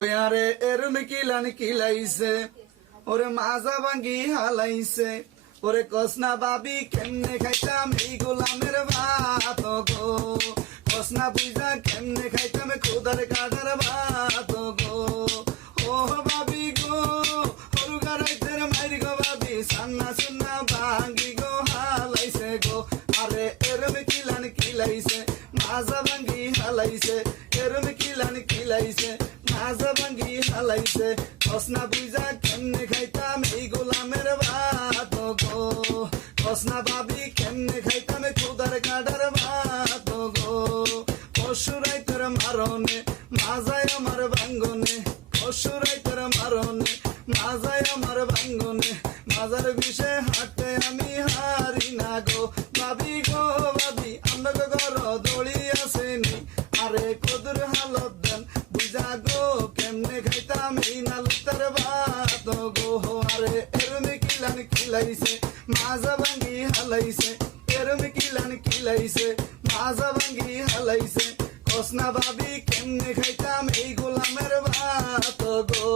আরে এরম কিলান কিলাইছে ওরে মাজা ভাঙ্গি হালাইছে ওরে কসনা বাবি কেমনে খাইতাম এই গোলামের ভাত গো কসনা বুঝা কেমনে খাইতাম খুদার কাটার ভাত গো ও বাবি গো হরু গারাইতের মাইরি গো বাবি সান্না সুন্না ভাঙ্গি গো হালাইছে গো আরে এরম কিলান কিলাইছে মাজা ভাঙ্গি হালাইছে এরম কিলান কিলাইছে মাজা ভাঙ্গি হালাইছে কসনা বুঝা কেমনে খাইতাম এই গোলামের ভাত গো কসনা বাবি কেমনে খাইতাম খুদার কাটার ভাত গো পশুরাই তোর মারনে মাজায় আমার ভাঙ্গনে পশুরাই তোর মারনে মাজায় আমার ভাঙ্গনে মাজার বিষে হাঁটতে আমি হারি না গো বাবি আমরা ঘর দড়ি আসেনি আরে কদুর হালত দেন বুঝা গো কেমনে খাইতাম এই নালুতার ভাত গো আরে এরমে কিলান কিলাইছে মাজা ভাঙ্গি হালাইছে এরমে কিলান কিলাইছে মাজা ভাঙ্গি হালাইছে কসনা বাবি কেমনে খাইতাম এই গোলামের ভাত গো।